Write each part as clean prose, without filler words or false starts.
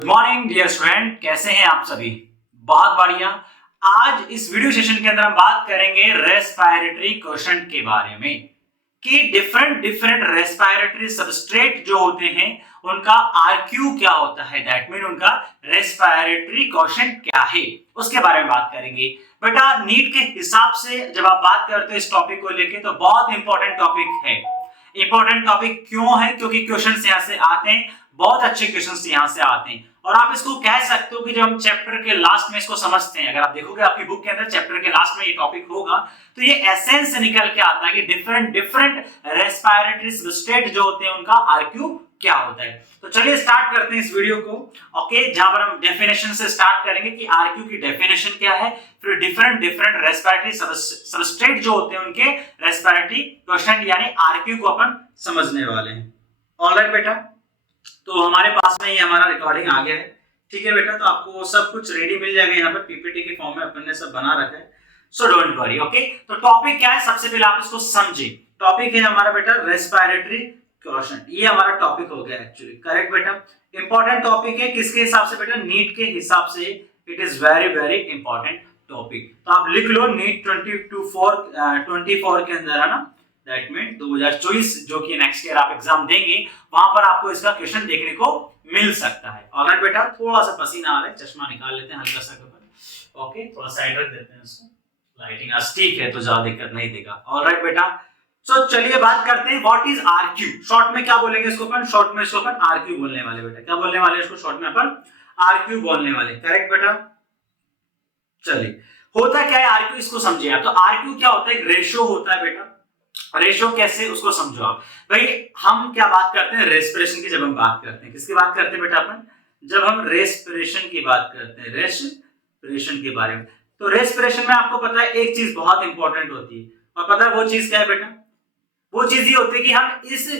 Good morning dear student, कैसे हैं आप सभी? बहुत बढ़िया। आज इस वीडियो सेशन के अंदर हम बात करेंगे रेस्पिरेटरी क्वेश्चन के बारे में कि डिफरेंट डिफरेंट रेस्पिरेटरी सबस्ट्रेट जो होते हैं उनका आरक्यू क्या होता है, दैट मीन उनका रेस्पिरेटरी क्वेश्चन क्या है, उसके बारे में बात करेंगे। बेटा नीट के हिसाब से जब आप बात करते हो इस टॉपिक को लेके तो बहुत इंपॉर्टेंट टॉपिक है। इंपॉर्टेंट टॉपिक क्यों है? क्योंकि क्वेश्चंस यहां से आते हैं, बहुत अच्छे क्वेश्चंस यहां से आते हैं। और आप इसको कह सकते हो कि जब हम चैप्टर के लास्ट में इसको समझते हैं, अगर आप देखोगे आपकी बुक के अंदर चैप्टर के लास्ट में ये टॉपिक होगा तो ये एसेंस निकल के आता है कि डिफरेंट डिफरेंट रेस्पिरेटरी सबस्ट्रेट जो होते हैं उनका आरक्यू क्या होता है। तो चलिए स्टार्ट करते हैं इस वीडियो को। ओके, जहां पर हम डेफिनेशन से स्टार्ट करेंगे कि आरक्यू की डेफिनेशन क्या है, फिर डिफरेंट डिफरेंट रेस्पिरेटरी सबस्ट्रेट जो होते हैं उनके रेस्पिरेटरी क्वेश्चन यानी आरक्यू को अपन समझने वाले हैं। ऑलराइट बेटा, तो हमारे पास में ये हमारा रिकॉर्डिंग आ गया है। ठीक है बेटा, तो आपको सब कुछ रेडी मिल जाएगा यहाँ पर पीपीटी के फॉर्म में अपन ने सब बना रखा है, सो डोंट वरी। ओके, तो टॉपिक क्या है सबसे पहले आप इसको समझिए। टॉपिक है हमारा बेटा रेस्पिरेटरी क्वेश्चन, ये हमारा टॉपिक हो गया एक्चुअली। करेक्ट बेटा, इंपॉर्टेंट टॉपिक है किसके हिसाब से बेटा? नीट के हिसाब से it is very very important topic. तो आप लिख लो नीट 24 के अंदर, है ना, दैट मीन 2024 जो कि नेक्स्ट ईयर आप एग्जाम देंगे वहां पर आपको इसका क्वेश्चन देखने को मिल सकता है। ऑलराइट बेटा, थोड़ा सा पसीना आ रहा है, चश्मा निकाल लेते हैं हल्का सा कपड़ा। ओके, थोड़ा साइड रख देते हैं इसको, लाइटिंग आज ठीक है तो ज्यादा दिक्कत नहीं देगा। ऑलराइट बेटा, तो चलिए बात करते हैं व्हाट इज आरक्यू। शॉर्ट में क्या बोलेंगे इसको अपन? शॉर्ट में इसको अपन आरक्यू बोलने वाले बेटा। क्या बोलने वाले इसको? शॉर्ट में अपन आरक्यू बोलने वाले। करेक्ट बेटा, चलिए होता क्या है आरक्यू, इसको समझिए आप। तो आरक्यू क्या होता है? एक रेशियो होता है बेटा। रेशियो कैसे, उसको समझो आप। भाई हम क्या बात करते हैं? रेस्पिरेशन की जब हम बात करते हैं, किसकी बात करते हैं बेटा अपन? जब हम रेस्पिरेशन की बात करते हैं, रेस्पिरेशन के बारे में, तो रेस्पिरेशन में आपको पता है एक चीज बहुत इंपॉर्टेंट होती है, और पता है वो चीज क्या है बेटा? वो चीज ये होती है कि हम इस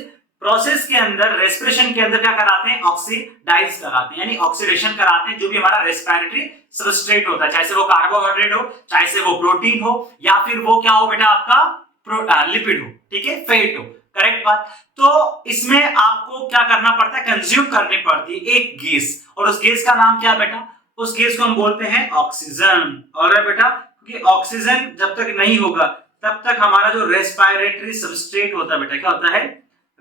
प्रोसेस के अंदर, रेस्पिरेशन के अंदर क्या कराते हैं? ऑक्सीडाइज कराते हैं, यानी ऑक्सीडेशन कराते हैं जो भी हमारा रेस्पिरेटरी सबस्ट्रेट होता है, चाहे से वो कार्बोहाइड्रेट हो, चाहे से वो प्रोटीन हो, या फिर वो क्या हो बेटा आपका लिपिड हो, ठीक है, फैट हो। करेक्ट बात। तो इसमें आपको क्या करना पड़ता है? कंज्यूम करनी पड़ती है एक गैस, और उस गैस का नाम क्या बेटा? उस गैस को हम बोलते हैं ऑक्सीजन। ऑलराइट बेटा, क्योंकि ऑक्सीजन जब तक नहीं होगा तब तक हमारा जो रेस्पिरेटरी सबस्ट्रेट होता है बेटा, क्या होता है?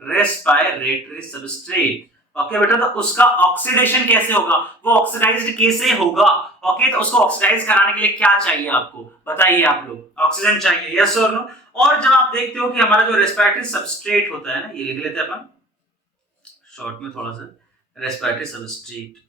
Respiratory substrate. ओके बेटा, तो उसका ऑक्सीडेशन कैसे होगा? वो ऑक्सीडाइज्ड कैसे होगा? ओके, तो उसको ऑक्सीडाइज कराने के लिए क्या चाहिए आपको? बताइए आप लोग। ऑक्सीजन चाहिए, यस और नो। और जब आप देखते हो कि हमारा जो रेस्पिरेटरी सबस्ट्रेट होता है ना, ये लिख लेते हैं अपन शॉर्ट में थोड़ा सा, रेस्पिरेटरी सबस्ट्रेट।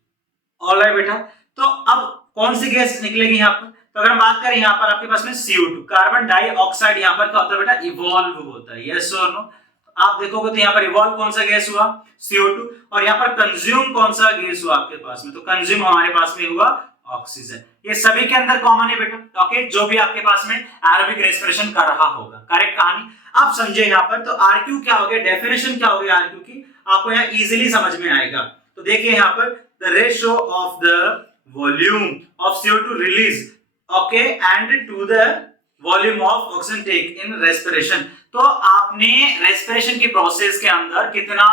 ऑलराइट बेटा, तो अब कौन सी गैस निकलेगी यहाँ पर? तो अगर हम बात करें यहाँ पर आपके पास में CO2, कार्बन डाइऑक्साइड, यहाँ पर क्या होता है बेटा? इवॉल्व होता है, यस और नो। आप देखोगे तो यहाँ पर इवॉल्व कौन सा गैस हुआ? CO2। और यहाँ पर कंज्यूम कौन सा गैस हुआ आपके पास में? तो कंज्यूम हमारे पास में हुआ ऑक्सीजन। ये सभी के अंदर कॉमन है बेटा। ओके, जो भी आपके पास में एरोबिक रेस्पिरेशन कर रहा होगा। करेक्ट कहानी। आप समझे यहाँ पर। तो आरक्यू क्या हो गया, डेफिनेशन क्या हो गया आरक्यू की, आपको यहाँ इजीली समझ में आएगा। तो देखिए यहाँ पर the ratio of the volume of CO2 release, okay, and to the volume of oxygen take in respiration. तो आपने रेस्पिरेशन की प्रोसेस के अंदर कितना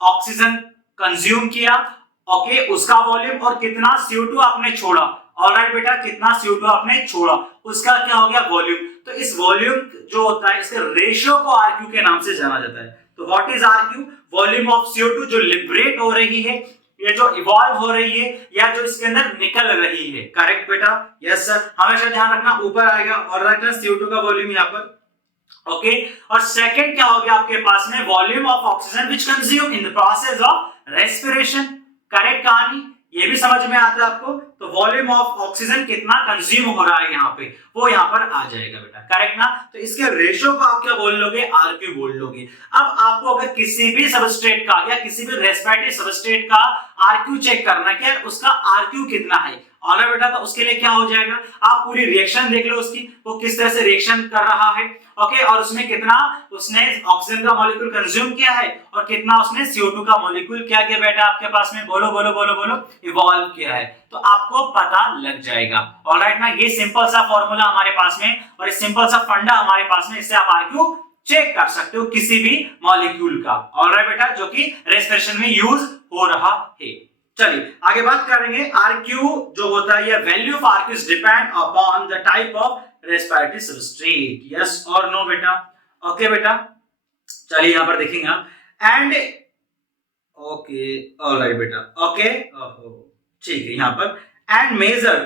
ऑक्सीजन कंज्यूम किया, ओके, उसका वॉल्यूम, और कितना CO2 आपने छोड़ा। ऑलराइट बेटा, कितना CO2 आपने छोड़ा उसका क्या हो गया? वॉल्यूम। तो इस वॉल्यूम जो होता है, इसके रेशियो को आरक्यू के नाम से जाना जाता है। तो what is RQ? Volume of CO2 जो लिबरेट हो रही है, ये जो इवॉल्व हो रही है, या जो इसके अंदर निकल रही है। करेक्ट बेटा, यस सर, हमेशा ध्यान रखना ऊपर आएगा। ऑलराइट, CO2 का वॉल्यूम यहाँ पर। ओके, और सेकंड क्या हो गया आपके पास में? Volume of oxygen which consume in the process of respiration. Correct कहानी, ये भी समझ में आता है आपको। तो वॉल्यूम ऑफ ऑक्सीजन कितना कंज्यूम हो रहा है यहाँ पे, वो यहाँ पर आ जाएगा बेटा। करेक्ट ना? तो इसके रेशियो को आप क्या बोल लोगे? आरक्यू बोल लोगे। अब आपको अगर किसी भी सबस्ट्रेट का या किसी भी रेस्पिरेटरी सबस्ट्रेट का आरक्यू चेक करना है कि उसका आरक्यू कितना है, ऑलराइट बेटा, तो उसके लिए क्या हो जाएगा? आप पूरी रिएक्शन देख लो उसकी, वो किस तरह से रिएक्शन कर रहा है। ओके, और उसमें कितना उसने ऑक्सीजन का मॉलिक्यूल कंज्यूम किया है, और कितना उसने CO2 का मॉलिक्यूल क्या किया बेटा आपके पास में? बोलो बोलो बोलो बोलो, इवॉल्व किया है। तो आपको पता लग जाएगा। ऑलराइट ना, ये सिंपल सा फॉर्मूला हमारे पास में, और ये सिंपल सा फंडा हमारे पास में, इससे आप आरक्यू चेक कर सकते हो किसी भी मॉलिक्यूल का। ऑलराइट बेटा, जो कि रेस्पिरेशन में यूज हो रहा है। चलिए आगे बात करेंगे। आरक्यू जो होता है, या value of RQ is depend upon the type of respiratory substrate, yes और नो बेटा? ओके बेटा, चलिए यहां पर देखेंगे आप। एंड ओके, ऑलराइट बेटा, ओके, ठीक है यहां पर। And measure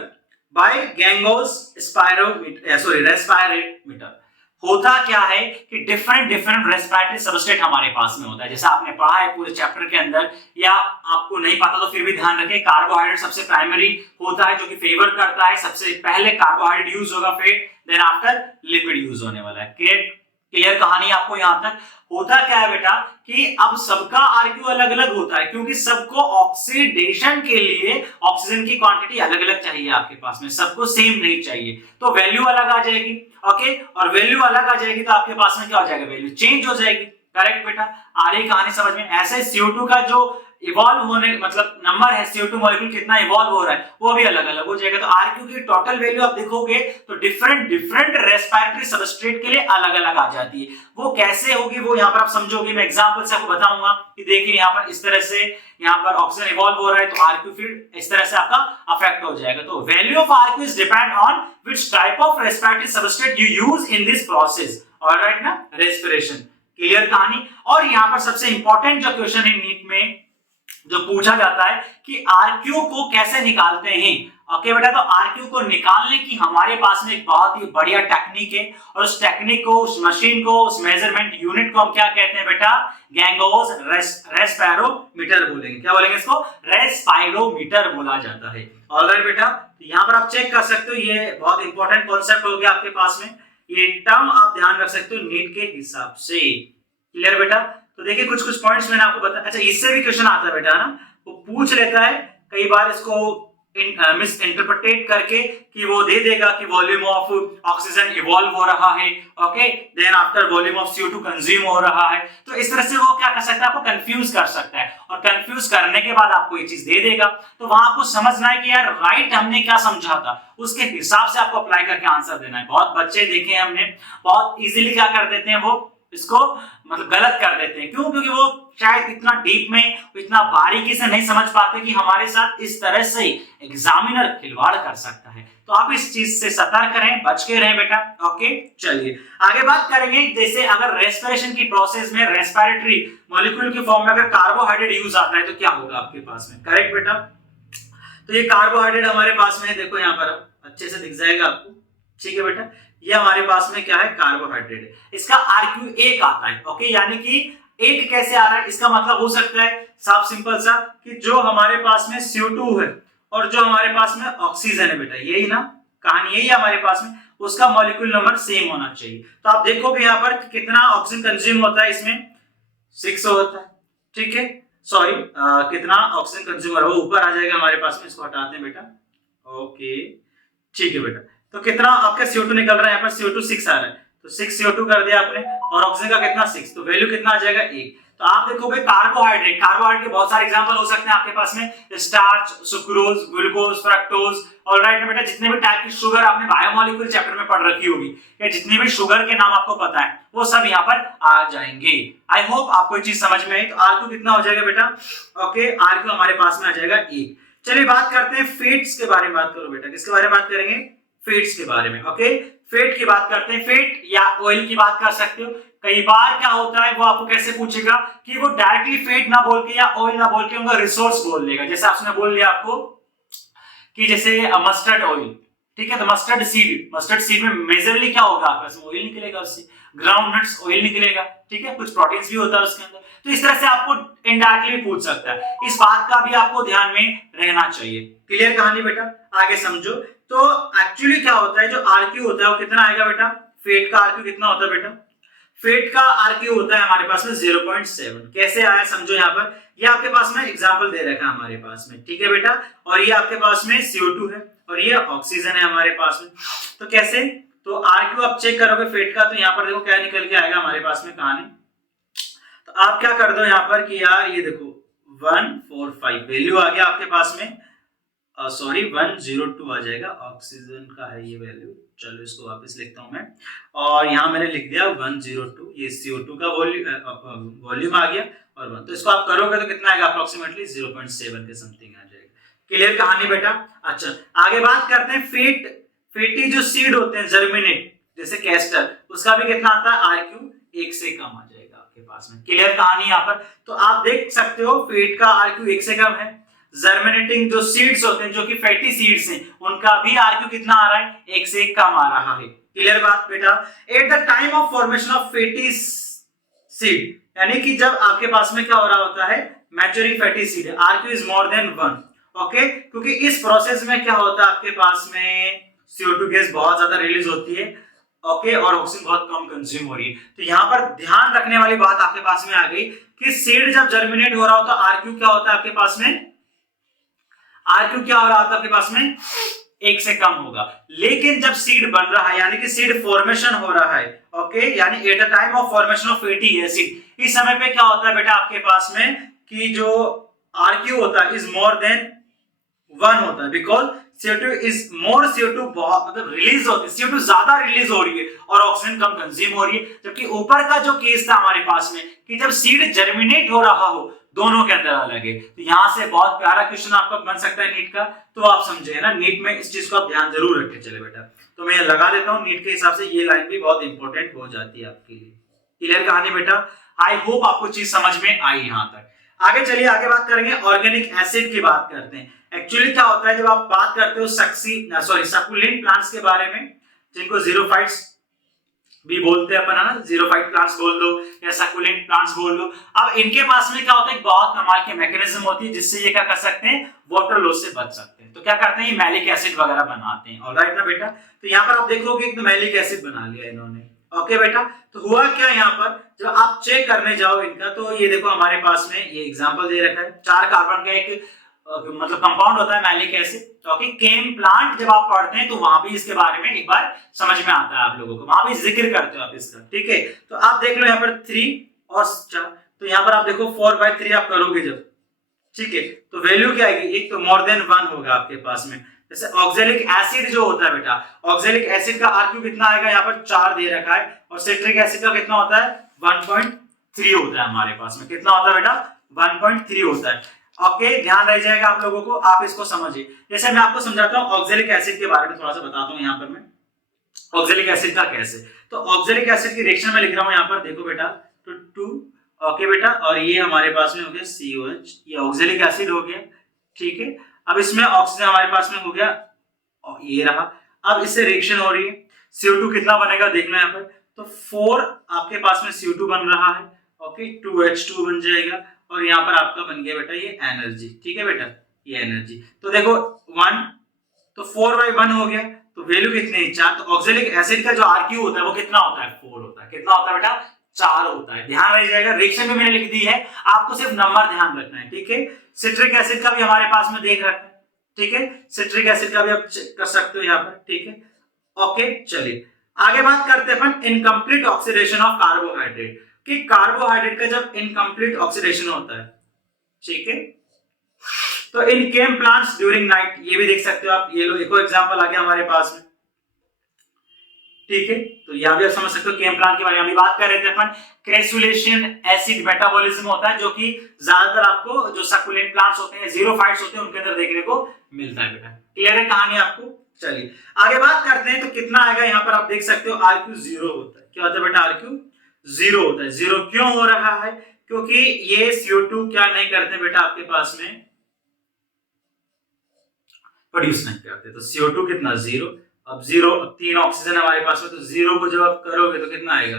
by Ganong's spirometer, sorry respirometer. होता क्या है कि डिफरेंट डिफरेंट रेस्पिरेटरी सबस्ट्रेट हमारे पास में होता है, जैसा आपने पढ़ा है पूरे चैप्टर के अंदर, या आपको नहीं पता तो फिर भी ध्यान रखें। कार्बोहाइड्रेट सबसे प्राइमरी होता है जो कि फेवर करता है, सबसे पहले कार्बोहाइड्रेट यूज होगा, फिर देन आफ्टर लिपिड यूज होने वाला है। क्लियर कहानी आपको यहां तक? होता क्या है बेटा कि अब सबका आरक्यू अलग अलग होता है, क्योंकि सबको ऑक्सीडेशन के लिए ऑक्सीजन की क्वांटिटी अलग अलग चाहिए आपके पास में, सबको सेम नहीं चाहिए, तो वैल्यू अलग आ जाएगी। ओके, और वैल्यू अलग आ जाएगी तो आपके पास में क्या हो जाएगा, वैल्यू चेंज हो जाएगी। करेक्ट बेटा, आ रही कहानी समझ में? ऐसे CO2 का जो इवॉल्व होने मतलब नंबर है, CO2 मॉलिक्यूल कितना इवॉल्व हो रहा है, वो भी अलग अलग हो जाएगा। तो आरक्यू की टोटल वैल्यू आप देखोगे तो डिफरेंट डिफरेंट रेस्पिरेटरी सबस्ट्रेट के लिए अलग अलग आ जाती है। वो कैसे होगी वो यहाँ पर आप समझोगे, मैं एग्जांपल से आपको बताऊंगा कि देखिए यहाँ पर इस तरह से यहाँ पर ऑक्सीजन इवॉल्व हो रहा है, तो आरक्यू फिर इस तरह से आपका अफेक्ट हो जाएगा। तो value of RQ is depend on which type of respiratory substrate you use in this process, alright ना, रेस्पिरेशन। क्लियर कहानी? और यहाँ पर सबसे इंपॉर्टेंट जो क्वेश्चन है नीट में जो पूछा जाता है कि आरक्यू को कैसे निकालते हैं। ओके बेटा, तो आरक्यू को निकालने की हमारे पास में एक बहुत ही बढ़िया टेक्निक है, और उस टेक्निक को, उस मशीन को, उस मेजरमेंट यूनिट को हम क्या कहते हैं बेटा? गैंगोस रेस्पिरोमीटर बोलेंगे। क्या बोलेंगे इसको? रेस्पिरोमीटर बोला जाता है। ऑलराइट बेटा, तो यहाँ पर आप चेक कर सकते हो, ये बहुत इंपॉर्टेंट कॉन्सेप्ट हो गया आपके पास में, ये टर्म आप ध्यान रख सकते हो नीट के हिसाब से। क्लियर बेटा? तो देखिए कुछ कुछ पॉइंट्स मैंने आपको बताया। अच्छा, इससे भी क्वेश्चन आता है बेटा ना, वो पूछ लेता है कई बार इसको मिस इंटरप्रेटेट करके कि वो दे देगा कि वॉल्यूम ऑफ ऑक्सीजन इवॉल्व हो रहा है, okay, then after volume of CO2 consume हो रहा है। तो इस तरह से वो क्या कर सकता है, आपको कंफ्यूज कर सकता है, और कंफ्यूज करने के बाद आपको ये चीज दे देगा। तो वहां आपको समझना है कि यार राइट हमने क्या समझा था, उसके हिसाब से आपको अप्लाई करके आंसर देना है। बहुत बच्चे देखे हैं हमने, बहुत इजीली क्या कर देते हैं, वो इसको मतलब गलत कर देते हैं। क्यों? क्योंकि वो शायद इतना डीप में, इतना बारीकी से नहीं समझ पाते कि हमारे साथ इस तरह से एग्जामिनर खिलवाड़ कर सकता है। तो आप इस चीज से सतर्क रहें, बच के रहें बेटा। ओके, चलिए आगे बात करेंगे। जैसे अगर रेस्पिरेशन की प्रोसेस में रेस्पिरेटरी मॉलिक्यूल की फॉर्म में अगर कार्बोहाइड्रेट यूज आता है तो क्या होगा आपके पास में? करेक्ट बेटा, तो ये कार्बोहाइड्रेट हमारे पास में है, देखो यहाँ पर अच्छे से दिख जाएगा आपको। ठीक है बेटा, ये हमारे पास में क्या है? कार्बोहाइड्रेट। इसका आरक्यू 1 आता है। ओके, यानी कि 1 कैसे आ रहा है? इसका मतलब हो सकता है साफ सिंपल सा कि जो हमारे पास में CO2 है और जो हमारे पास में ऑक्सीजन है बेटा, यही ना कहानी, यही हमारे पास में, उसका मॉलिक्यूल नंबर सेम होना चाहिए। तो आप देखोगे यहाँ पर कितना ऑक्सीजन कंज्यूम होता है, इसमें 6 होता है। ठीक है, सॉरी, कितना ऑक्सीजन कंज्यूम हो, ऊपर आ जाएगा हमारे पास में, इसको हटाते हैं बेटा। ओके, ठीक है बेटा, तो कितना आपका CO2 निकल रहा है? यहाँ पर CO2 6 आ रहा है, तो 6 CO2 कर दिया आपने, और ऑक्सीजन का कितना? 6, तो वैल्यू कितना आ जाएगा? 1। तो आप देखोगे कार्बोहाइड्रेट, कार्बोहाइड्रेट के बहुत सारे एग्जांपल हो सकते हैं आपके पास में, starch, sucrose, glucose, fructose. Alright बेटा, जितने भी टाइप की शुगर आपने बायोमोलिक्यूल चैप्टर में पढ़ रखी होगी, या जितने भी शुगर के नाम आपको पता है, वो सब यहाँ पर आ जाएंगे। आई होप आपको ये चीज समझ में आई। तो आरक्यू कितना हो जाएगा बेटा? ओके, आरक्यू हमारे पास में आ जाएगा 1। चलिए बात करते हैं फेट्स के बारे में। बात करो बेटा, किसके बारे में बात करेंगे? फेट्स के बारे में। ओके, फेट की बात करते हैं। फेट या ऑयल की बात कर सकते हो। कई बार क्या होता है, वो आपको कैसे पूछेगा कि वो डायरेक्टली फेट ना बोल के या ऑयल ना बोल के उनका रिसोर्स बोल देगा। जैसे आपने बोल दिया आपको कि जैसे मस्टर्ड ऑयल, ठीक है, तो मस्टर्ड सीड में मेजरली क्या होगा, आपका ऑयल निकलेगा, उससे ग्राउंड नट्स ऑयल निकलेगा। ठीक है, कुछ प्रोटीन्स भी होता है उसके अंदर। तो इस तरह से आपको इनडायरेक्टली पूछ सकता है, इस बात का भी आपको ध्यान में रहना चाहिए। क्लियर कहानी बेटा? आगे समझो। तो एक्चुअली क्या होता है, जो आरक्यू होता है वो कितना आएगा बेटा? फेट का आरक्यू कितना होता है बेटा? फेट का आरक्यू होता है हमारे पास में 0.7। कैसे आया समझो। यहाँ पर ये आपके पास में एग्जांपल दे रखा है हमारे पास में, ठीक है बेटा, और ये आपके पास में CO2 है और ये ऑक्सीजन है हमारे पास में। तो कैसे, तो आरक्यू आप चेक करोगे फेट का, तो यहाँ पर देखो क्या निकल के आएगा हमारे पास में कहानी। तो आप क्या कर दो यहाँ पर कि यार ये देखो 145 वैल्यू आ गया आपके पास में सॉरी 102 आ जाएगा, ऑक्सीजन का है ये वैल्यू। चलो इसको वापस लिखता हूं मैं, और यहाँ मैंने लिख दिया 102, ये CO2 का वॉल्यूम आ गया, और 1, तो इसको आप करोगे तो कितना आएगा, अप्रोक्सीमेटली 0.7 के समथिंग आ जाएगा। क्लियर कहानी बेटा। अच्छा आगे बात करते हैं फेटी जो सीड होते हैं जर्मिनेट जैसे कैस्टर, उसका भी कितना आता है, RQ 1 से कम आ जाएगा आपके पास में। क्लियर कहानी यहाँ पर। तो आप देख सकते हो फेट का RQ 1 से कम है, जर्मिनेटिंग जो सीड्स होते हैं जो कि फैटी सीड्स हैं उनका भी RQ कितना आ रहा है, 1 से कम आ रहा है। क्लियर बात बेटा। At the time of formation of fatty seed, यानी कि जब आपके पास में क्या हो रहा होता है, maturing fatty seed, RQ is more than 1। Okay, क्योंकि इस प्रोसेस में क्या होता है, आपके पास में CO2 गैस बहुत ज्यादा रिलीज होती है, ओके, और ऑक्सीजन बहुत कम कंज्यूम हो रही है। तो यहाँ पर ध्यान रखने वाली बात आपके पास में आ गई कि सीड जब जर्मिनेट हो रहा होता है RQ क्या होता है आपके पास में, RQ क्या हो रहा होता है आपके पास में, 1 से कम होगा। लेकिन जब सीड बन रहा है, यानी कि सीड फॉर्मेशन हो रहा है, ओके, यानी at the time of formation of fatty acid, इस समय पे क्या होता है बेटा आपके पास में कि जो RQ होता है इज मोर देन 1 होता है, because CO2 is more, CO2 बहुत मतलब रिलीज होती है, CO2 ज्यादा रिलीज हो रही है और ऑक्सीजन कम कंज्यूम हो रही है। जबकि ऊपर का जो केस था हमारे पास में कि जब सीड जर्मिनेट हो रहा हो, दोनों के अंदर अलग है। तो यहां से बहुत प्यारा क्वेश्चन आपका बन सकता है नीट का, तो आप समझे ना, नीट में इस चीज को आप ध्यान जरूर रखें। चले बेटा, तो मैं लगा देता हूं, नीट के हिसाब से ये लाइन भी बहुत इंपॉर्टेंट हो जाती है आपके लिए। क्लियर कहानी बेटा। आई होप आपको चीज समझ में आई यहां तक। आगे चलिए, आगे बात करेंगे ऑर्गेनिक एसिड की बात करते हैं। एक्चुअली क्या होता है जब आप बात करते हो सकुलेंट प्लांट्स के बारे में, जिनको जीरोफाइट्स भी बोलते हैं अपन, है ना, जीरोफाइट प्लांट्स बोल दो या सकुलेंट प्लांट्स बोल दो। अब इनके पास में क्या होता है, बहुत कमाल की मैकेनिज्म होती है जिससे ये क्या कर सकते हैं, वाटर लॉस से बच सकते हैं। तो क्या करते हैं, ये मैलिक एसिड वगैरह बनाते हैं। ऑलराइट ना बेटा। तो यहाँ पर आप देखोगे एक तो मैलिक एसिड बना लिया इन्होंने। ओके बेटा, तो हुआ क्या यहाँ पर, जब आप चेक करने जाओ इनका, तो ये देखो हमारे पास में ये एग्जांपल दे रखा है, 4 कार्बन का एक मतलब कंपाउंड होता है मैलिक एसिड। ओके, केम प्लांट जब आप पढ़ते हैं तो वहां भी इसके बारे में एक बार समझ में आता है आप लोगों को, वहां भी जिक्र करते हो आप इसका। ठीक है, तो आप देख लो यहाँ पर 3 और 4, तो यहाँ पर आप देखो 4/3 आप करोगे जब, ठीक है, तो वैल्यू क्या आएगी, एक तो मोर देन 1 होगा आपके पास में। जैसे ऑक्जेलिक एसिड जो होता है बेटा, ऑक्जेलिक एसिड का RQ कितना आएगा, यहाँ पर 4 दे रखा है, और सिट्रिक एसिड का कितना होता है, 1.3 होता है हमारे पास में। कितना होता है बेटा, 1.3 होता है। ओके, ध्यान रह जाएगा आप लोगों को, आप इसको समझिए। जैसे मैं आपको समझाता हूँ ऑक्जेलिक एसिड के बारे में, थोड़ा सा बताता हूँ यहाँ पर मैं ऑक्जेलिक एसिड का कैसे। तो ऑक्जेलिक एसिड की रिएक्शन में लिख रहा हूँ यहाँ पर, देखो बेटा, तो 2, ओके बेटा, और ये हमारे पास में हो गया COH, ये ऑक्जेलिक एसिड हो गया। ठीक है, अब इसमें ऑक्सीजन हमारे पास में हो गया, और ये रहा। अब इससे रिएक्शन हो रही है, CO2 कितना बनेगा देखना यहाँ पर, तो 4 आपके पास में CO2 बन रहा है, ओके, 2H2 बन जाएगा, और यहाँ पर आपका बन गया बेटा ये एनर्जी। ठीक है बेटा, ये एनर्जी, तो देखो 1, तो 4/1 हो गया, तो वैल्यू कितनी है, 4। तो ऑक्जेलिक एसिड का जो RQ होता है वो कितना होता है, 4 होता है। कितना होता है बेटा, 4 होता है। ध्यान रह जाएगा, रिएक्शन में मैंने लिख दी है, आपको सिर्फ नंबर ध्यान रखना है। ठीक है, सिट्रिक एसिड का भी हमारे पास में देख रखा है। ठीक है, सिट्रिक एसिड का भी आप चेक कर सकते हो यहाँ पर। ठीक है, ओके, चलिए आगे बात करते हैं अपन इनकम्प्लीट ऑक्सीडेशन ऑफ कार्बोहाइड्रेट, कि कार्बोहाइड्रेट का जब इनकम्प्लीट ऑक्सीडेशन होता है, ठीक है, तो इन केम प्लांट्स ड्यूरिंग नाइट, ये भी देख सकते हो आप, ये लो एक और एग्जांपल आ गया हमारे पास में। ठीक है, तो यहां भी आप समझ सकते हो केम प्लांट के बारे में अभी बात कर रहे थे अपन। क्रेसुलेशन एसिड मेटाबॉलिज्म होता है, जो कि ज्यादातर आपको जो सकुलेंट प्लांट्स होते हैं, जीरोफाइट्स होते हैं, उनके अंदर देखने को मिलता है बेटा। क्लियर है कहानी आपको। चलिए आगे बात करते हैं, तो कितना आएगा यहाँ पर आप देख सकते हो, RQ 0 होता है। क्या होता है बेटा, RQ 0 होता है। 0 क्यों हो रहा है, क्योंकि ये CO2 क्या नहीं करते बेटा आपके पास में, प्रोड्यूस नहीं करते। तो CO2 कितना, 0। अब 0, 3 ऑक्सीजन हमारे पास में, तो 0 को जब आप करोगे तो कितना आएगा,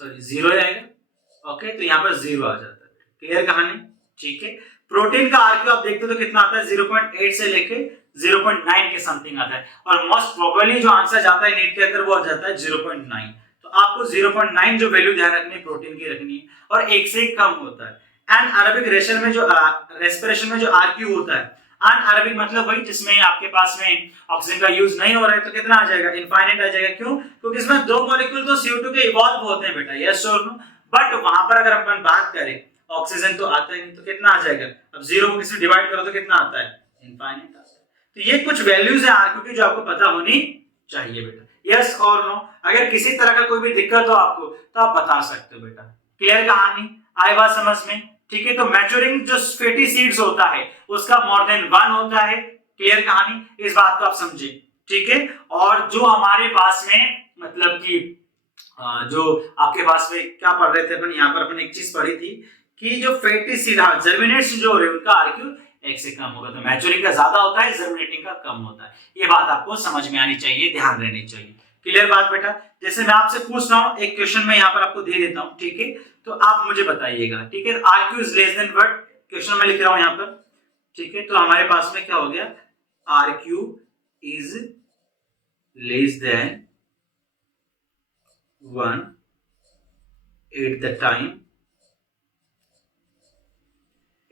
सॉरी 0 आएगा। ओके, तो यहाँ पर 0 आ जाता है। क्लियर कहानी। ठीक है, प्रोटीन का RQ आप देखते हो तो कितना आता है, 0.8 से लेके 0.9 के समथिंग आता है, और मोस्ट प्रोबेबली जो आंसर जाता है नीट के अंदर वो जाता है 0.9। तो आपको 0.9 जो वैल्यू ध्यान रखनी है प्रोटीन की रखनी है, और 1 से कम होता है। एनअरेबिक रेशन में जो रेस्पिरेशन में जो RQ होता है, अनअरेबिक मतलब वही जिसमें आपके पास में ऑक्सीजन का यूज नहीं हो रहा है, तो कितना आ जाएगा, इनफाइनाइट आ जाएगा। क्यों, क्योंकि इसमें 2 मॉलिक्यूल तो CO2 के इवॉल्व होते हैं बेटा, यस और नो, बट वहां पर अगर अपन बात करें ऑक्सीजन तो आता ही नहीं, तो कितना आ जाएगा, अब 0 को किसी डिवाइड करो तो कितना आता है, इनफाइनाइट आता है। तो ये कुछ वैल्यूज है आरक्यू की जो आपको पता होनी चाहिए बेटा। यस और नो, अगर किसी तरह का कोई भी दिक्कत हो आपको तो आप बता सकते हो बेटा। क्लियर कहानी, आई बात समझ में? ठीक है, तो मैच्योरिंग जो फैटी सीड्स होता है उसका मोर देन 1 होता है। क्लियर कहानी, इस बात को आप समझे। ठीक है, और जो हमारे पास में मतलब कि जो आपके पास में क्या पढ़ रहे थे अपन, यहाँ पर अपन एक चीज पढ़ी थी कि जो फैटी सीड जर्मिनेट्स जो हो रहे हैं उनका आरक्यू 1 से कम होगा। तो मैच्योरिंग का ज्यादा होता है, जर्मिनेटिंग का कम होता है। ये बात आपको समझ में आनी चाहिए, ध्यान रहनी चाहिए। क्लियर बात बेटा? जैसे मैं आपसे पूछ रहा हूं, एक क्वेश्चन में यहाँ पर आपको दे देता हूं, ठीक है, तो आप मुझे बताइएगा। ठीक है, RQ is less than what, question में लिख रहा हूं यहाँ पर। ठीक है, तो हमारे पास में क्या हो गया, RQ is less than 1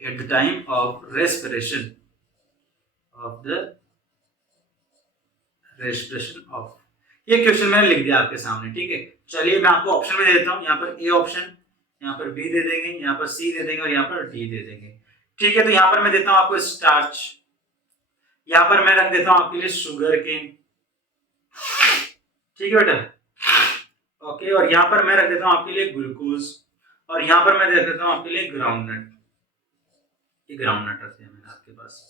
at the time of respiration of ये क्वेश्चन मैंने लिख दिया आपके सामने। ठीक है, चलिए मैं आपको ऑप्शन में दे देता हूं। यहाँ पर ए ऑप्शन, यहाँ पर बी दे देंगे, यहाँ पर सी दे देंगे और यहाँ पर डी दे देंगे। ठीक है, तो यहाँ पर मैं देता हूं आपको स्टार्च, यहाँ पर मैं रख देता हूं आपके लिए शुगर केन। ठीक है बेटा, ओके, और यहाँ पर मैं रख देता हूं आपके लिए ग्लूकोज, और यहाँ पर मैं दे देता हूं आपके लिए ग्राउंडनट। ये ग्राउंडनट रखते हैं मैंने आपके पास।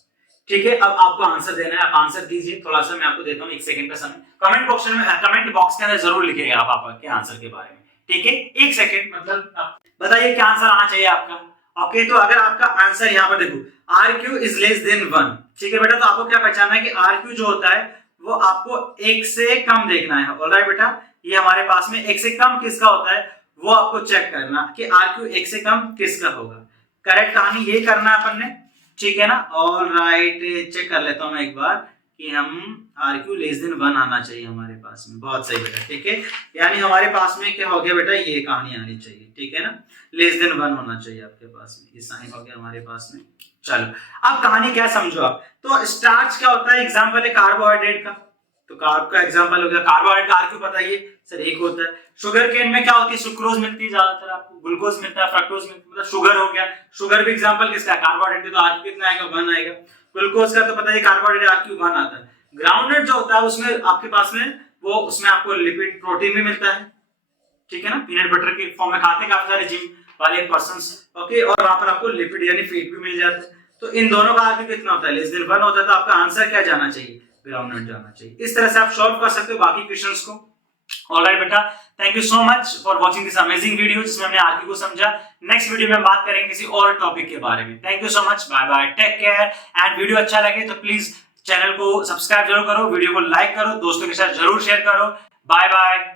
ठीक है, अब आपको आंसर देना है, आप आंसर दीजिए। थोड़ा सा मैं आपको देता हूं 1 सेकंड का समय। कमेंट बॉक्स के अंदर जरूर लिखिएगा आप आपके आंसर के बारे में। ठीक है, 1 सेकंड, मतलब बताइए क्या आंसर आना चाहिए आपका। ओके, तो अगर आपका आंसर यहाँ पर देखो, आरक्यू इज लेस देन 1। ठीक है बेटा, तो आपको क्या पहचानना है कि आरक्यू जो होता है वो आपको 1 से कम देखना है। ऑलराइट बेटा, ये हमारे पास में 1 से कम किसका होता है वो आपको चेक करना कि आरक्यू 1 से कम किसका होगा। करेक्ट कहानी ये करना है अपन ने। ठीक है ना, ऑलराइट, चेक कर लेता हूं मैं एक बार कि हम आरक्यू लेस देन 1 आना चाहिए हमारे पास में। बहुत सही बेटा, ठीक है, यानी हमारे पास में क्या हो गया बेटा, ये कहानी आनी चाहिए। ठीक है ना, लेस देन 1 होना चाहिए आपके पास में, ये साइन हो गया हमारे पास में। चलो, अब कहानी क्या समझो आप। तो स्टार्च क्या होता है, एग्जाम्पल है कार्बोहाइड्रेट का, तो कार्ब का एग्जांपल हो गया। कार्बोहाइड्रेट का आरक्यू बताइए सर, 1 होता है। शुगर केन में क्या होती है, सुक्रोज मिलती है ज्यादातर आपको, ग्लूकोज मिलता है, फ्रक्टोज मिलता है, मतलब शुगर हो गया। शुगर भी एग्जांपल किसका है, कार्बोहाइड्रेट, तो आरक्यू कितना आएगा, 1 आएगा। ग्लूकोज का तो पता है कार्बोहाइड्रेट, आरक्यू 1 आता है। ग्राउंडनट जो होता है उसमें आपके पास में वो, उसमें आपको लिपिड प्रोटीन भी मिलता है। ठीक है ना, पीनट बटर के फॉर्म में खाते हैं काफी सारे जिम वाले पर्संस। ओके, और वहां पर आपको लिपिड यानी फैट भी मिल जाता है। तो इन दोनों का आरक्यू कितना होता है, लेस देन 1 होता है। तो आपका आंसर क्या जाना चाहिए, ग्राउंडनट जाना चाहिए। इस तरह से आप सॉल्व कर सकते हो बाकी क्वेश्चंस को। ऑलराइट बेटा, thank you so much for watching this amazing video जिसमें हमने आरक्यू को समझा। नेक्स्ट वीडियो में बात करेंगे किसी और टॉपिक के बारे में। Thank you so much, bye bye, take care. And video अच्छा लगे तो प्लीज चैनल को सब्सक्राइब जरूर करो, वीडियो को लाइक करो, दोस्तों के साथ जरूर शेयर करो। Bye bye.